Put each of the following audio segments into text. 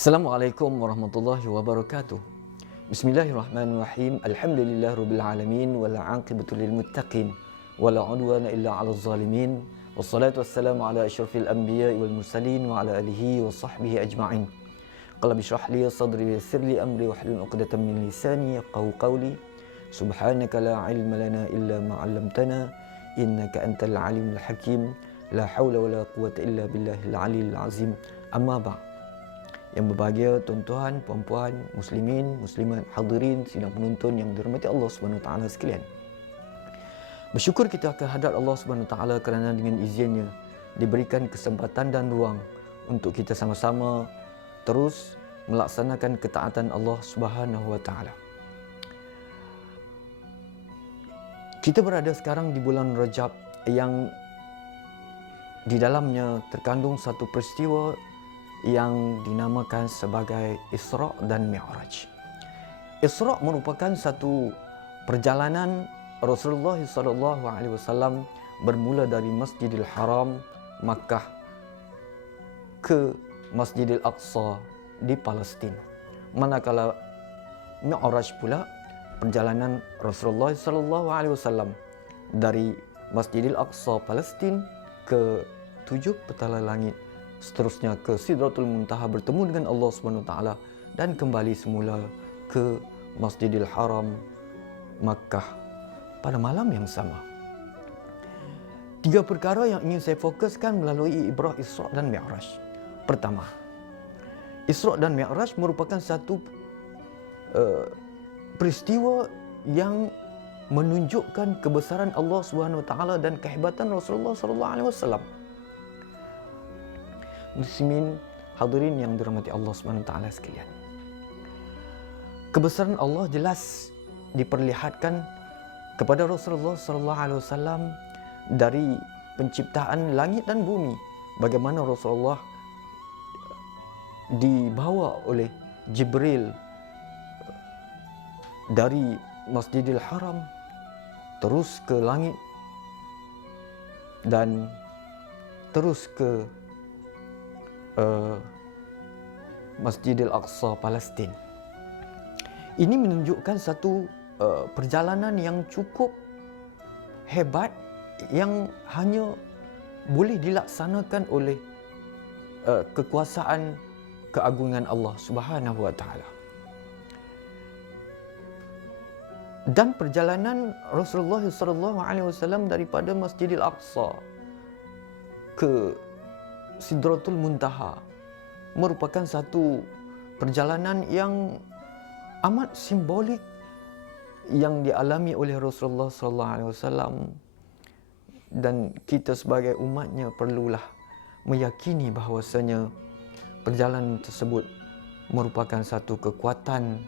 Assalamualaikum warahmatullahi wabarakatuh. Bismillahirrahmanirrahim. Alhamdulillahirabbil alamin wal 'aqibatu lil muttaqin wala 'udwana illa 'alal zalimin. Wassalatu wassalamu ala asyrafil anbiya'i wal mursalin wa ala alihi wa sahbihi ajma'in. Qala bishrah li sadri wa yassir li amri wahlul 'uqdatam min lisani yafqahu qawli. Subhanaka la 'ilma lana illa ma 'allamtana innaka antal 'alimul hakim. La haula wala quwwata illa billahil 'aliyyil 'azim. Amma ba'd. Yang berbahagia tuan-tuan, puan-puan, muslimin, muslimat, hadirin, sidang penonton yang dirahmati Allah Subhanahu Wa Taala sekalian. Bersyukur kita kehadrat Allah Subhanahu Wa Taala kerana dengan izinnya diberikan kesempatan dan ruang untuk kita sama-sama terus melaksanakan ketaatan Allah Subhanahu Wa Taala. Kita berada sekarang di bulan Rajab yang di dalamnya terkandung satu peristiwa yang dinamakan sebagai Isra' dan Mi'raj. Isra' merupakan satu perjalanan Rasulullah SAW bermula dari Masjidil Haram, Makkah ke Masjidil Aqsa di Palestin. Manakala Mi'raj pula perjalanan Rasulullah SAW dari Masjidil Aqsa Palestin ke 7 petala langit, seterusnya ke Sidratul Muntaha bertemu dengan Allah Subhanahu Taala dan kembali semula ke Masjidil Haram Makkah pada malam yang sama. 3 perkara yang ingin saya fokuskan melalui ibrah Isra' dan Mi'raj. Pertama, Isra' dan Mi'raj merupakan satu peristiwa yang menunjukkan kebesaran Allah Subhanahu Taala dan kehebatan Rasulullah sallallahu alaihi wasallam. Muslimin, hadirin yang dirahmati Allah Subhanahu Taala sekalian. Kebesaran Allah jelas diperlihatkan kepada Rasulullah sallallahu alaihi wasallam dari penciptaan langit dan bumi. Bagaimana Rasulullah dibawa oleh Jibril dari Masjidil Haram terus ke langit dan terus ke Masjidil Aqsa Palestin. Ini menunjukkan satu perjalanan yang cukup hebat yang hanya boleh dilaksanakan oleh kekuasaan keagungan Allah Subhanahu Wa Taala. Dan perjalanan Rasulullah SAW daripada Masjidil Aqsa ke Sidratul Muntaha merupakan satu perjalanan yang amat simbolik yang dialami oleh Rasulullah SAW, dan kita sebagai umatnya perlulah meyakini bahawasanya perjalanan tersebut merupakan satu kekuatan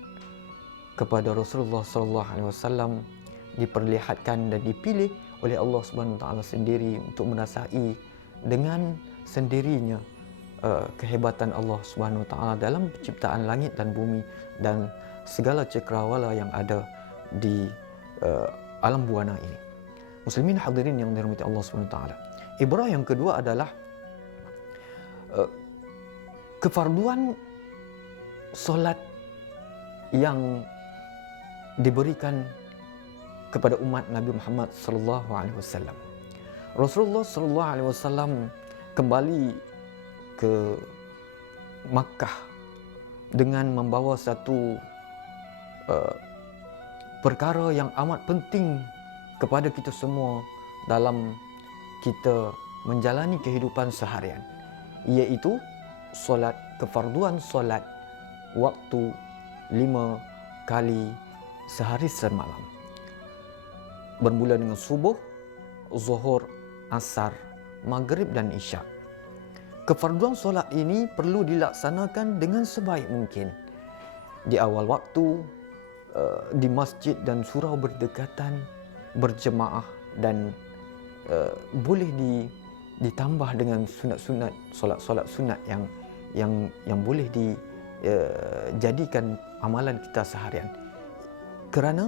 kepada Rasulullah SAW, diperlihatkan dan dipilih oleh Allah Subhanahu Taala sendiri untuk merasai dengan sendirinya kehebatan Allah Subhanahu Taala dalam penciptaan langit dan bumi dan segala cakrawala yang ada di alam buana ini. Muslimin hadirin yang dirahmati Allah Subhanahu Taala. Ibrah yang kedua adalah kefarduan solat yang diberikan kepada umat Nabi Muhammad sallallahu alaihi wasallam. Rasulullah sallallahu alaihi wasallam kembali ke Makkah dengan membawa satu perkara yang amat penting kepada kita semua dalam kita menjalani kehidupan seharian, iaitu solat, kefarduan solat waktu 5 kali sehari semalam, bermula dengan subuh, zuhur, asar, maghrib dan isyak. Kefarduan solat ini perlu dilaksanakan dengan sebaik mungkin di awal waktu, di masjid dan surau berdekatan, berjemaah, dan boleh ditambah dengan sunat-sunat, solat-solat sunat yang boleh dijadikan amalan kita seharian. Kerana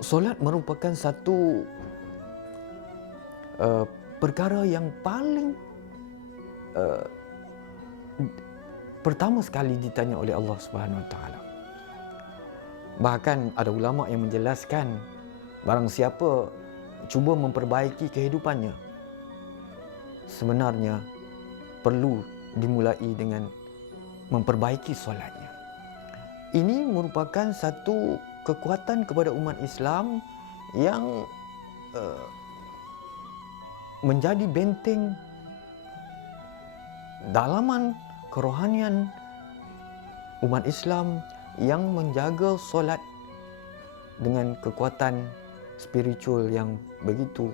solat merupakan satu perkara yang paling pertama sekali ditanya oleh Allah Subhanahu Wa Taala. Bahkan ada ulama yang menjelaskan, barang siapa cuba memperbaiki kehidupannya, sebenarnya perlu dimulai dengan memperbaiki solatnya. Ini merupakan satu kekuatan kepada umat Islam yang menjadi benteng dalaman kerohanian umat Islam yang menjaga solat dengan kekuatan spiritual yang begitu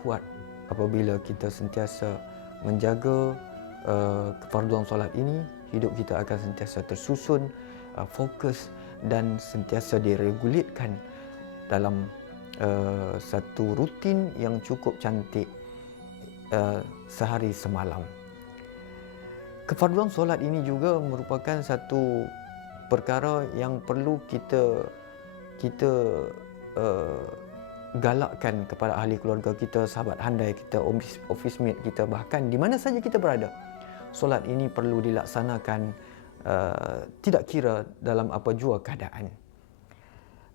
kuat. Apabila kita sentiasa menjaga kefarduan solat ini, hidup kita akan sentiasa tersusun, fokus dan sentiasa diregulirkan dalam satu rutin yang cukup cantik sehari semalam. Kefarduan solat ini juga merupakan satu perkara yang perlu kita galakkan kepada ahli keluarga kita, sahabat handai kita, office mate kita, bahkan di mana saja kita berada. Solat ini perlu dilaksanakan tidak kira dalam apa jua keadaan.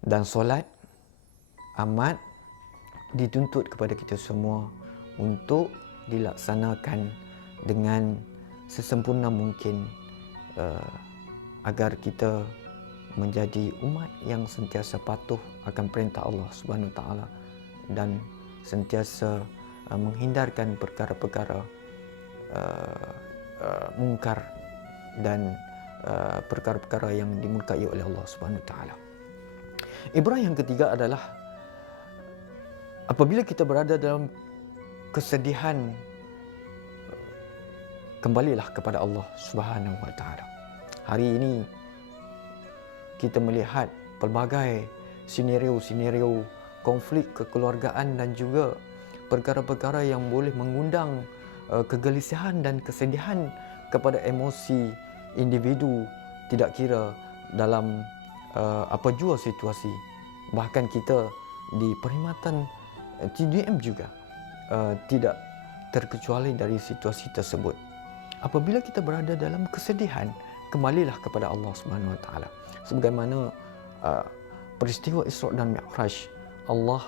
Dan solat amat dituntut kepada kita semua untuk dilaksanakan dengan sesempurna mungkin agar kita menjadi umat yang sentiasa patuh akan perintah Allah Subhanahu Wa Taala dan sentiasa menghindarkan perkara-perkara mungkar dan perkara-perkara yang dimurkai oleh Allah Subhanahu Wa Taala. Ibrah yang ketiga adalah apabila kita berada dalam kesedihan, kembalilah kepada Allah Subhanahu Wa Taala. Hari ini kita melihat pelbagai senario-senario konflik kekeluargaan dan juga perkara-perkara yang boleh mengundang kegelisahan dan kesedihan kepada emosi individu, tidak kira dalam apa jua situasi. Bahkan kita di perkhidmatan TDM juga tidak terkecuali dari situasi tersebut. Apabila kita berada dalam kesedihan, kembalilah kepada Allah Subhanahu Wa Taala. Sebagaimana peristiwa Isra dan Mi'raj, Allah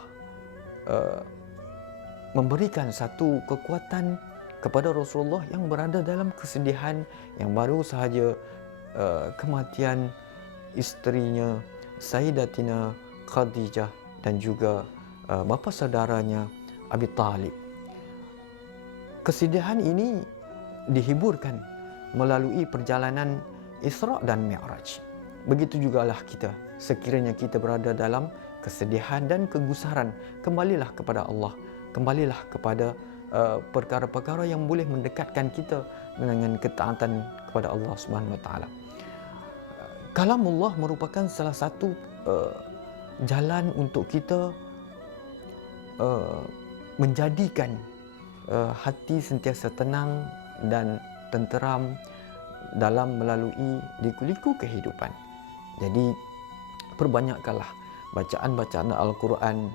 memberikan satu kekuatan kepada Rasulullah yang berada dalam kesedihan, yang baru sahaja kematian isterinya Sayyidatina Khadijah dan juga bapa saudaranya Abi Talib. Kesedihan ini dihiburkan melalui perjalanan Isra dan Mi'raj. Begitu jugalah kita, sekiranya kita berada dalam kesedihan dan kegusaran, kembalilah kepada Allah, kembalilah kepada perkara-perkara yang boleh mendekatkan kita dengan ketaatan kepada Allah Subhanahu Wa Taala. Kalamullah merupakan salah satu jalan untuk kita menjadikan hati sentiasa tenang dan tenteram dalam melalui liku-liku kehidupan. Jadi perbanyakkanlah bacaan-bacaan Al-Quran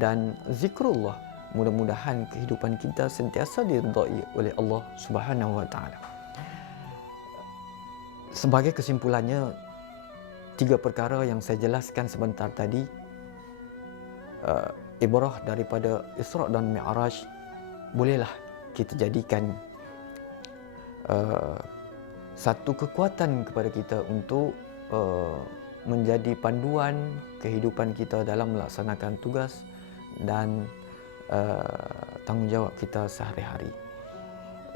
dan zikrullah. Mudah-mudahan kehidupan kita sentiasa diridai oleh Allah Subhanahu Wa Taala. Sebagai kesimpulannya, 3 perkara yang saya jelaskan sebentar tadi, ibrah daripada Isra dan Mi'raj bolehlah kita jadikan satu kekuatan kepada kita untuk menjadi panduan kehidupan kita dalam melaksanakan tugas dan tanggungjawab kita sehari-hari.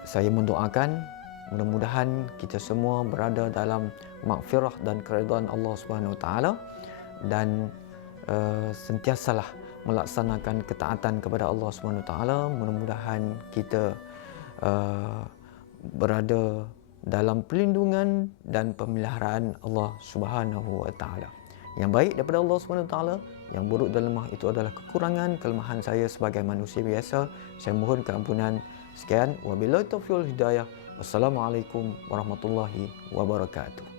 Saya mendoakan mudah-mudahan kita semua berada dalam maghfirah dan keridhaan Allah Subhanahu Wa Taala dan sentiasalah melaksanakan ketaatan kepada Allah Subhanahu Wa Taala. Mudah-mudahan kita berada dalam perlindungan dan pemeliharaan Allah Subhanahu Wa Taala. Yang baik daripada Allah Subhanahu Wa Taala, yang buruk dan lemah itu adalah kekurangan, kelemahan saya sebagai manusia biasa. Saya mohon keampunan. Sekian, wabillahi taufiq wal hidayah. Wassalamualaikum warahmatullahi wabarakatuh.